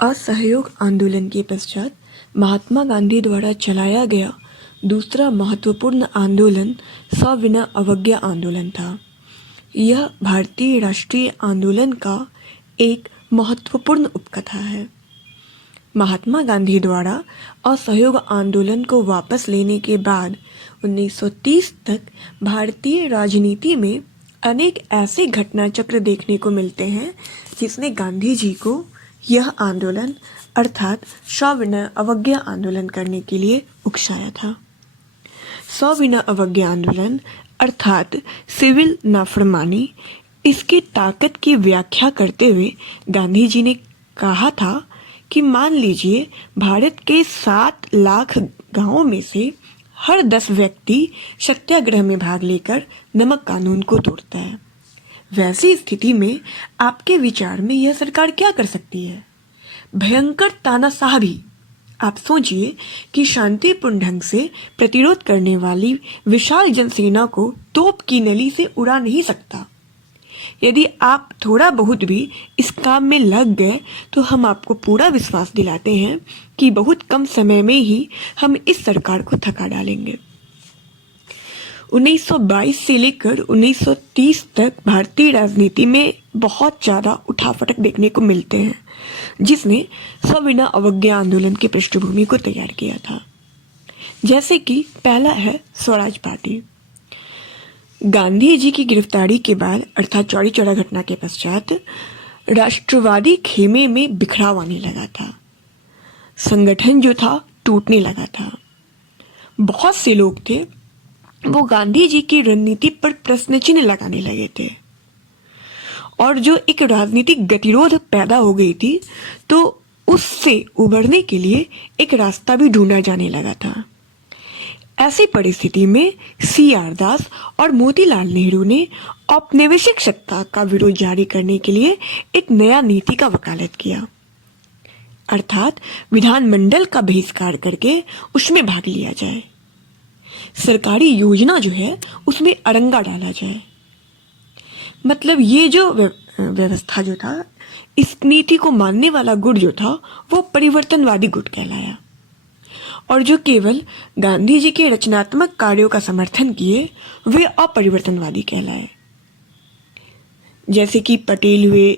असहयोग आंदोलन के पश्चात महात्मा गांधी द्वारा चलाया गया दूसरा महत्वपूर्ण आंदोलन सविनय अवज्ञा आंदोलन था। यह भारतीय राष्ट्रीय आंदोलन का एक महत्वपूर्ण उपकथा है। महात्मा गांधी द्वारा असहयोग आंदोलन को वापस लेने के बाद 1930 तक भारतीय राजनीति में अनेक ऐसे घटना चक्र देखने को मिलते हैं जिसने गांधी जी को यह आंदोलन अर्थात सविनय अवज्ञा आंदोलन करने के लिए उकसाया था। सविनय अवज्ञा आंदोलन अर्थात सिविल नाफरमानी, इसकी ताकत की व्याख्या करते हुए गांधी जी ने कहा था कि मान लीजिए भारत के 7 लाख गांवों में से हर 10 व्यक्ति सत्याग्रह में भाग लेकर नमक कानून को तोड़ता है। वैसी स्थिति में आपके विचार में यह सरकार क्या कर सकती है? भयंकर तानाशाही। आप सोचिए कि शांतिपूर्ण ढंग से प्रतिरोध करने वाली विशाल जनसेना को तोप की नली से उड़ा नहीं सकता। यदि आप थोड़ा बहुत भी इस काम में लग गए तो हम आपको पूरा विश्वास दिलाते हैं कि बहुत कम समय में ही हम इस सरकार को थका डालेंगे। 1922 से लेकर 1930 तक भारतीय राजनीति में बहुत ज़्यादा उठापटक देखने को मिलते हैं जिसने सविनय अवज्ञा आंदोलन की पृष्ठभूमि को तैयार किया था। जैसे कि पहला है स्वराज पार्टी। गांधी जी की गिरफ्तारी के बाद अर्थात चौरी चौरा घटना के पश्चात राष्ट्रवादी खेमे में बिखराव आने लगा था। संगठन जो था टूटने लगा था। बहुत से लोग थे वो गांधी जी की रणनीति पर प्रश्न चिन्ह लगाने लगे थे और जो एक राजनीतिक गतिरोध पैदा हो गई थी तो उससे उबरने के लिए एक रास्ता भी ढूंढा जाने लगा था। ऐसी परिस्थिति में CR दास और मोतीलाल नेहरू ने औपनिवेशिक सत्ता का विरोध जारी करने के लिए एक नया नीति का वकालत किया अर्थात विधानमंडल का बहिष्कार करके उसमें भाग लिया जाए। सरकारी योजना जो है उसमें अड़ंगा डाला जाए। मतलब ये जो व्यवस्था जो था, इस नीति को मानने वाला गुट जो था वो परिवर्तनवादी गुट कहलाया और जो केवल गांधी जी के रचनात्मक कार्यों का समर्थन किए वे अपरिवर्तनवादी कहलाए। जैसे कि पटेल हुए,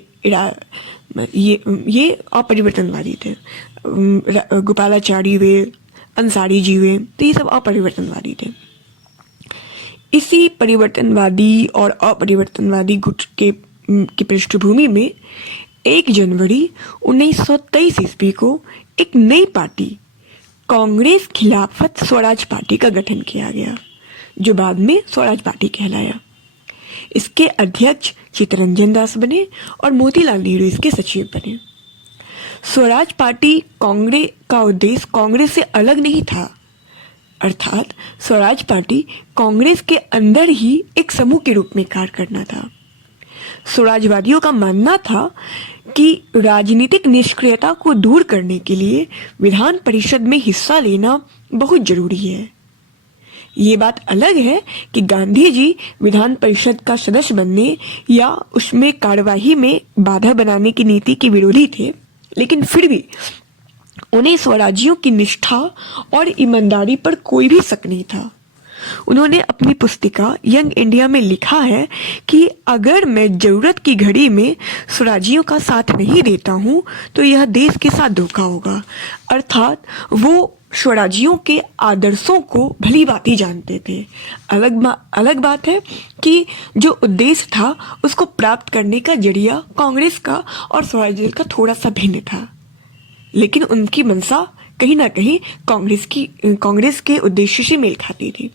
ये अपरिवर्तनवादी थे। गोपालाचारी हुए, अंसारी जी हुए, तो ये सब अपरिवर्तनवादी थे। इसी परिवर्तनवादी और अपरिवर्तनवादी गुट की पृष्ठभूमि में 1 जनवरी 1923 ईस्वी को एक नई पार्टी कांग्रेस खिलाफत स्वराज पार्टी का गठन किया गया जो बाद में स्वराज पार्टी कहलाया। इसके अध्यक्ष चित्तरंजन दास बने और मोतीलाल नेहरू इसके सचिव बने। स्वराज पार्टी कांग्रेस का उद्देश्य कांग्रेस से अलग नहीं था अर्थात स्वराज पार्टी कांग्रेस के अंदर ही एक समूह के रूप में कार्य करना था। स्वराजवादियों का मानना था कि राजनीतिक निष्क्रियता को दूर करने के लिए विधान परिषद में हिस्सा लेना बहुत जरूरी है। ये बात अलग है कि गांधी जी विधान परिषद का सदस्य बनने या उसमें कार्यवाही में बाधा बनाने की नीति के विरोधी थे, लेकिन फिर भी उन्हें स्वराजियों की निष्ठा और ईमानदारी पर कोई भी शक नहीं था। उन्होंने अपनी पुस्तिका यंग इंडिया में लिखा है कि अगर मैं जरूरत की घड़ी में स्वराजियों का साथ नहीं देता हूं तो यह देश के साथ धोखा होगा। अर्थात वो स्वराजियों के आदर्शों को भली भांति जानते थे। अलग बात है कि जो उद्देश्य था उसको प्राप्त करने का जरिया कांग्रेस का और स्वराज का थोड़ा सा भिन्न था, लेकिन उनकी मंशा कहीं ना कहीं कांग्रेस के उद्देश्य से मेल खाती थी।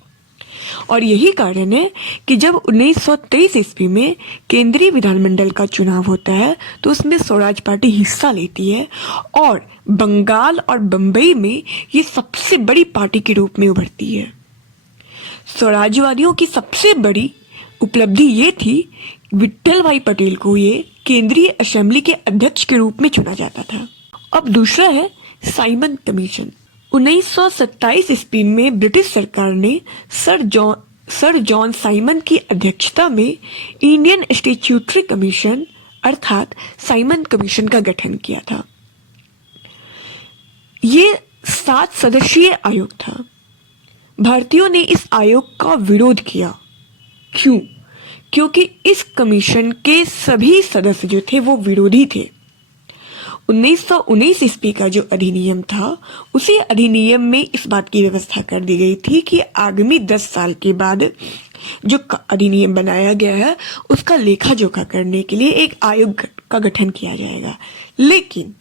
और यही कारण है कि जब 1923 ईस्वी में केंद्रीय विधानमंडल का चुनाव होता है तो उसमें स्वराज पार्टी हिस्सा लेती है और बंगाल और बंबई में ये सबसे बड़ी पार्टी के रूप में उभरती है। स्वराजवादियों की सबसे बड़ी उपलब्धि ये थी विट्ठल भाई पटेल को ये केंद्रीय असेंबली के अध्यक्ष के रूप में चुना जाता था। अब दूसरा है साइमन कमीशन। 1927 ईस्वी में ब्रिटिश सरकार ने सर जॉन साइमन की अध्यक्षता में इंडियन स्टैट्यूटरी कमीशन अर्थात साइमन कमीशन का गठन किया था। ये 7 सदस्यीय आयोग था। भारतीयों ने इस आयोग का विरोध किया। क्यों? क्योंकि इस कमीशन के सभी सदस्य जो थे वो विरोधी थे। 1919 ईस्वी का जो अधिनियम था, उसी अधिनियम में इस बात की व्यवस्था कर दी गई थी कि आगामी 10 साल के बाद जो अधिनियम बनाया गया है उसका लेखा जोखा करने के लिए एक आयोग का गठन किया जाएगा। लेकिन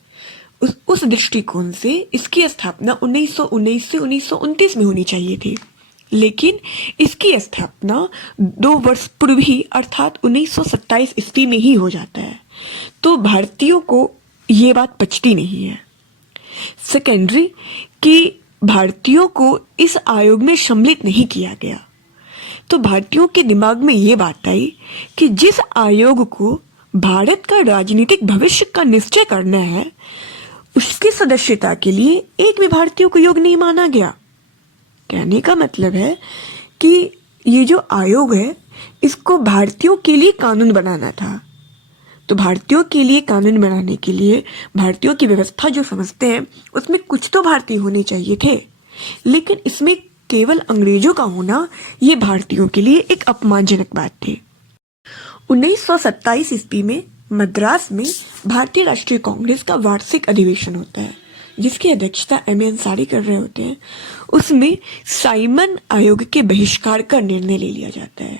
उस दृष्टिकोण से इसकी स्थापना 1919 से 1929 में होनी चाहिए थी, लेकिन इसकी स्थापना 2 वर्ष पूर्व ही अर्थात 1927 ईस्वी में ही हो जाता है। तो भारतीयों को ये बात पचती नहीं है। सेकेंडरी कि भारतीयों को इस आयोग में सम्मिलित नहीं किया गया। तो भारतीयों के दिमाग में ये बात आई कि जिस आयोग को भारत का राजनीतिक भविष्य का निश्चय करना है, उसकी सदस्यता के लिए एक भी भारतीय को योग्य नहीं माना गया। कहने का मतलब है कि ये जो आयोग है इसको भारतीयों के लिए कानून बनाना था। तो भारतीयों के लिए कानून बनाने के लिए भारतीयों की व्यवस्था जो समझते हैं उसमें कुछ तो भारतीय होने चाहिए थे, लेकिन इसमें केवल अंग्रेजों का होना ये भारतीयों के लिए एक अपमानजनक बात थी। 1927 ईस्वी में मद्रास में भारतीय राष्ट्रीय कांग्रेस का वार्षिक अधिवेशन होता है, जिसकी अध्यक्षता एम.ए. अंसारी कर रहे होते हैं। उसमें साइमन आयोग के बहिष्कार का निर्णय ले लिया जाता है।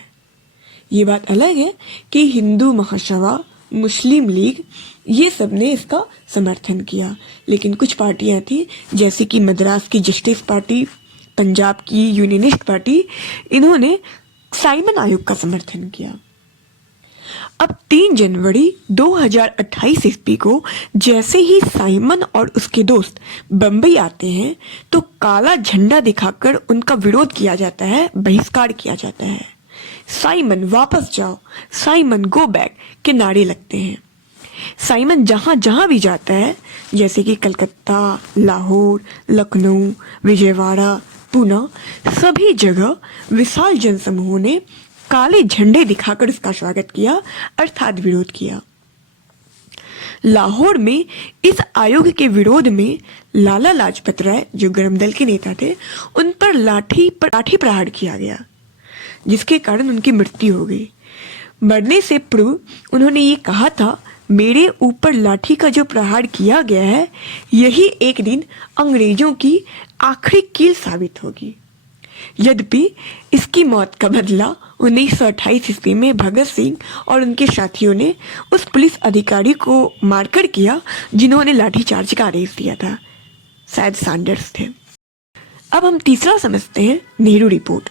ये बात अलग है कि हिंदू महासभा, मुस्लिम लीग, ये सब ने इसका समर्थन किया, लेकिन कुछ पार्टियां थी जैसे कि मद्रास की जस्टिस पार्टी, पंजाब की यूनियनिस्ट पार्टी, इन्होंने साइमन आयोग का समर्थन किया। अब 3 जनवरी 2028 ईस्वी को जैसे ही साइमन और उसके दोस्त बंबई आते हैं तो काला झंडा दिखाकर उनका विरोध किया जाता है, बहिष्कार किया जाता है। साइमन वापस जाओ, साइमन गो बैक के नारे लगते हैं। साइमन जहां जहां भी जाता है, जैसे कि कलकत्ता, लाहौर, लखनऊ, विजयवाड़ा, पूना, सभी जगह विशाल जनसमूहों ने काले झंडे दिखाकर उसका स्वागत किया, अर्थात विरोध किया। लाहौर में इस आयोग के विरोध में लाला लाजपत राय, जो गरम दल के नेता थे, उन पर लाठी प्रहार किया गया, जिसके कारण उनकी मृत्यु हो गई। मरने से पूर्व उन्होंने ये कहा था, मेरे ऊपर लाठी का जो प्रहार किया गया है, यही एक दिन अंग्रेजों की आखिरी कील साबित होगी। यद्यपि इसकी मौत का बदला 1928 ईस्वी में भगत सिंह और उनके साथियों ने उस पुलिस अधिकारी को मारकर किया जिन्होंने लाठीचार्ज का आदेश दिया था। शायद सैंडर्स थे। अब हम तीसरा समझते हैं, नेहरू रिपोर्ट।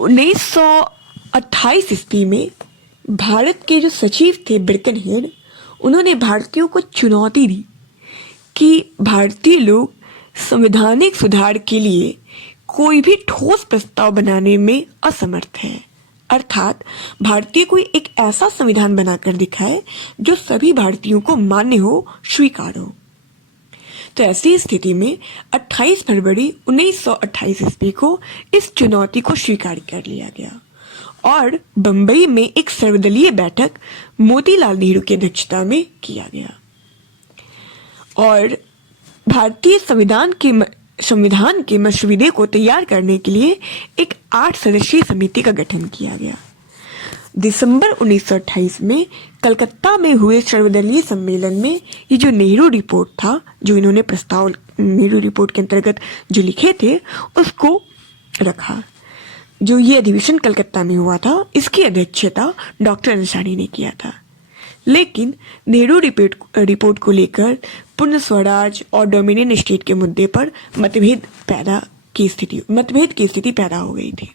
1928 ईस्वी में भारत के जो सचिव थे बिरकनहेड, उन्होंने भारतीयों को चुनौती दी कि भारतीय लोग संवैधानिक सुधार के लिए कोई भी ठोस प्रस्ताव बनाने में असमर्थ है, अर्थात भारतीय कोई एक ऐसा संविधान बनाकर दिखाए जो सभी भारतीयों को मान्य हो, स्वीकार हो। तो ऐसी स्थिति में 28 फरवरी 1928 ईस्वी को इस चुनौती को स्वीकार कर लिया गया और बंबई में एक सर्वदलीय बैठक मोतीलाल नेहरू की अध्यक्षता में किया गया और भारतीय संविधान के मसौदे को तैयार करने के लिए एक 8 सदस्यीय समिति का गठन किया गया। दिसंबर 1928 में कलकत्ता में हुए सर्वदलीय सम्मेलन में ये जो नेहरू रिपोर्ट था, जो इन्होंने प्रस्ताव नेहरू रिपोर्ट के अंतर्गत जो लिखे थे, उसको रखा। जो ये अधिवेशन कलकत्ता में हुआ था, इसकी अध्यक्षता डॉक्टर अंसारी ने किया था। लेकिन नेहरू रिपोर्ट को लेकर पूर्ण स्वराज और डोमिनियन स्टेट के मुद्दे पर मतभेद की स्थिति पैदा हो गई थी।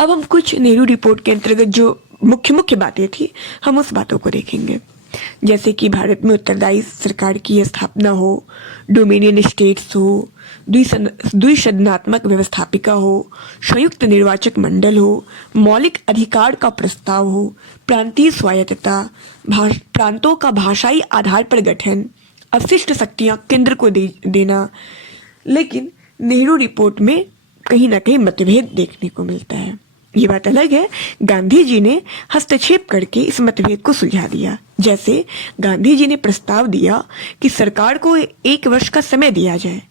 अब हम कुछ नेहरू रिपोर्ट के अंतर्गत जो मुख्य बातें थी, हम उस बातों को देखेंगे, जैसे कि भारत में उत्तरदायी सरकार की स्थापना हो, डोमिनियन स्टेट्स हो, द्विसदनात्मक व्यवस्थापिका हो, संयुक्त निर्वाचक मंडल हो, मौलिक अधिकार का प्रस्ताव हो, प्रांतीय स्वायत्तता, प्रांतों का भाषाई आधार पर गठन, अवशिष्ट शक्तियां केंद्र को देना। लेकिन नेहरू रिपोर्ट में कहीं ना कहीं मतभेद देखने को मिलता है। ये बात अलग है, गांधी जी ने हस्तक्षेप करके इस मतभेद को सुलझा दिया। जैसे गांधी जी ने प्रस्ताव दिया कि सरकार को 1 वर्ष का समय दिया जाए।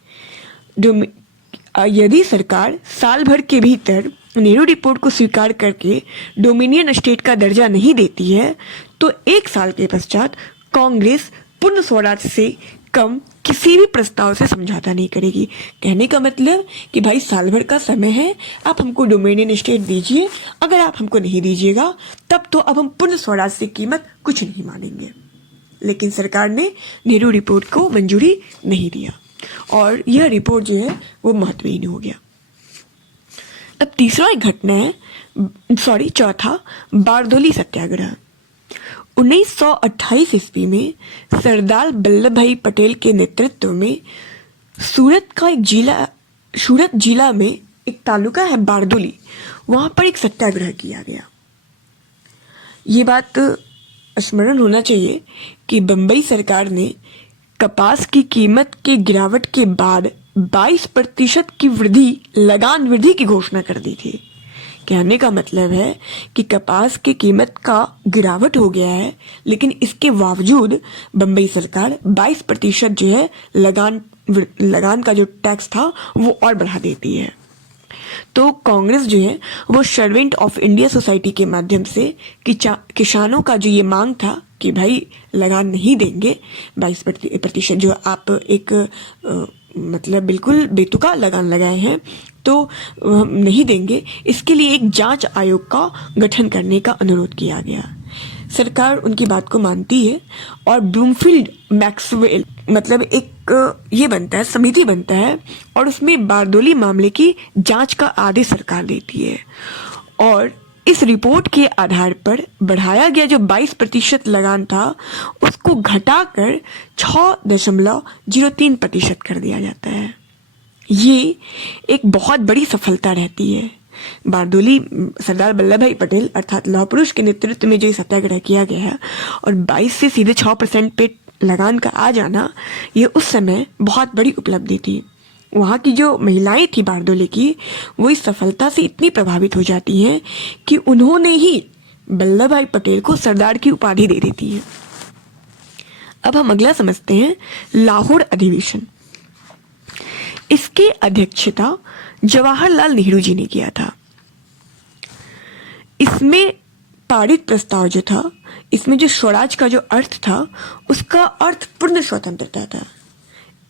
यदि सरकार साल भर के भीतर नेहरू रिपोर्ट को स्वीकार करके डोमिनियन स्टेट का दर्जा नहीं देती है तो 1 साल के पश्चात कांग्रेस पूर्ण स्वराज से कम किसी भी प्रस्ताव से समझौता नहीं करेगी। कहने का मतलब कि भाई साल भर का समय है, आप हमको डोमिनियन स्टेट दीजिए, अगर आप हमको नहीं दीजिएगा तब तो अब हम पूर्ण स्वराज से कीमत कुछ नहीं मानेंगे। लेकिन सरकार ने नेहरू रिपोर्ट को मंजूरी नहीं दिया और यह रिपोर्ट जो है वो महत्वहीन हो गया। अब तीसरा एक घटना है, चौथा बारदोली सत्याग्रह। 1928 ईस्वी में सरदार वल्लभ भाई पटेल के नेतृत्व में सूरत जिला में एक तालुका है बारदोली, वहां पर एक सत्याग्रह किया गया। ये बात स्मरण होना चाहिए कि बंबई सरकार ने कपास की कीमत के गिरावट के बाद 22% की लगान वृद्धि की घोषणा कर दी थी। कहने का मतलब है कि कपास की कीमत का गिरावट हो गया है, लेकिन इसके बावजूद बंबई सरकार 22% जो है लगान का जो टैक्स था वो और बढ़ा देती है। तो कांग्रेस जो है वो सर्वेंट ऑफ इंडिया सोसाइटी के माध्यम से किसानों का जो ये मांग था कि भाई लगान नहीं देंगे, 22% जो आप एक मतलब बिल्कुल बेतुका लगान लगाए हैं तो हम नहीं देंगे, इसके लिए एक जांच आयोग का गठन करने का अनुरोध किया गया। सरकार उनकी बात को मानती है और ब्लूमफील्ड मैक्सवेल मतलब एक ये बनता है, समिति बनता है और उसमें बारदोली मामले की जांच का आदेश सरकार देती है और इस रिपोर्ट के आधार पर बढ़ाया गया जो 22% लगान था उसको घटाकर 6.03% कर दिया जाता है। ये एक बहुत बड़ी सफलता रहती है। बारदोली सरदार वल्लभ भाई पटेल अर्थात लौह पुरुष के नेतृत्व में जो सत्याग्रह किया गया है और 22 से सीधे 6% पे लगान का आ जाना, ये उस समय बहुत बड़ी उपलब्धि थी। वहाँ की जो महिलाएं थी बारदोली की, वो इस सफलता से इतनी प्रभावित हो जाती हैं कि उन्होंने ही वल्लभ भाई पटेल को सरदार की उपाधि दे देती है। अब हम अगला समझते हैं, लाहौर अधिवेशन। इसकी अध्यक्षता जवाहरलाल नेहरू जी ने किया था। इसमें पारित प्रस्ताव जो था, इसमें जो स्वराज का जो अर्थ था उसका अर्थ पूर्ण स्वतंत्रता था।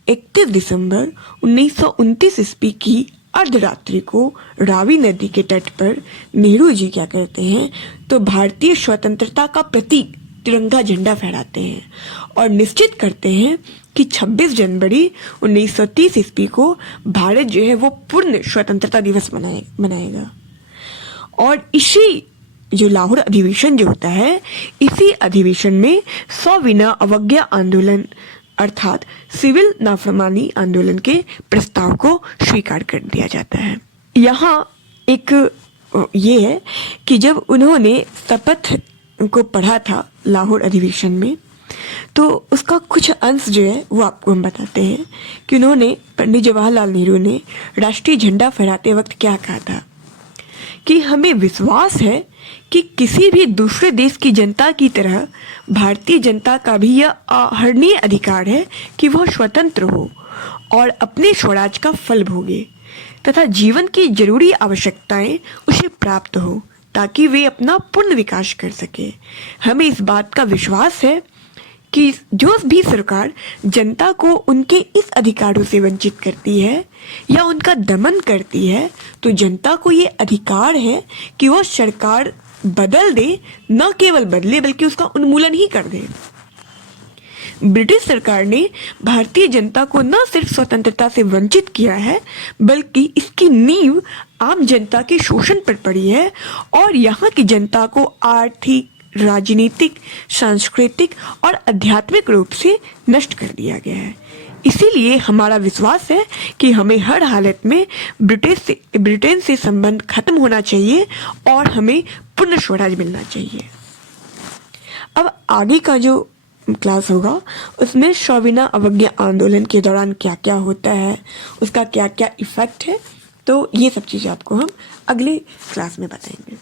31 दिसंबर 1929 ईस्वी की अर्धरात्रि को रावी नदी के तट पर नेहरू जी क्या करते हैं तो भारतीय स्वतंत्रता का प्रतीक तिरंगा झंडा फहराते हैं और निश्चित करते हैं कि 26 जनवरी 1930 ईस्वी को भारत जो है वो पूर्ण स्वतंत्रता दिवस मनाएगा। और इसी जो लाहौर अधिवेशन जो होता है, इसी अधिवेशन में सविनय अवज्ञा आंदोलन अर्थात सिविल नाफरमानी आंदोलन के प्रस्ताव को स्वीकार कर दिया जाता है। यहाँ एक ये है कि जब उन्होंने शपथ को पढ़ा था लाहौर अधिवेशन में, तो उसका कुछ अंश जो है वो आपको हम बताते हैं कि उन्होंने, पंडित जवाहरलाल नेहरू ने राष्ट्रीय झंडा फहराते वक्त क्या कहा था कि हमें विश्वास है कि किसी भी दूसरे देश की जनता की तरह भारतीय जनता का भी यह आहरणीय अधिकार है कि वह स्वतंत्र हो और अपने स्वराज का फल भोगे तथा जीवन की जरूरी आवश्यकताएं उसे प्राप्त हो ताकि वे अपना पूर्ण विकास कर सके। हमें इस बात का विश्वास है कि जो भी सरकार जनता को उनके इस अधिकारों से वंचित करती है या उनका दमन करती है, तो जनता को ये अधिकार है कि वह सरकार बदल दे, न केवल बदले बल्कि उसका उन्मूलन ही कर दे। ब्रिटिश सरकार ने भारतीय जनता को न सिर्फ स्वतंत्रता से वंचित किया है बल्कि इसकी नींव आम जनता के शोषण पर पड़ी है और यहाँ की जनता को आर्थिक, राजनीतिक, सांस्कृतिक और आध्यात्मिक रूप से नष्ट कर दिया गया है। इसीलिए हमारा विश्वास है कि हमें हर हालत में ब्रिटेन से संबंध खत्म होना चाहिए और हमें पूर्ण स्वराज मिलना चाहिए। अब आगे का जो क्लास होगा उसमें सविनय अवज्ञा आंदोलन के दौरान क्या क्या होता है, उसका क्या क्या इफेक्ट है, तो ये सब चीज़ें आपको हम अगले क्लास में बताएंगे।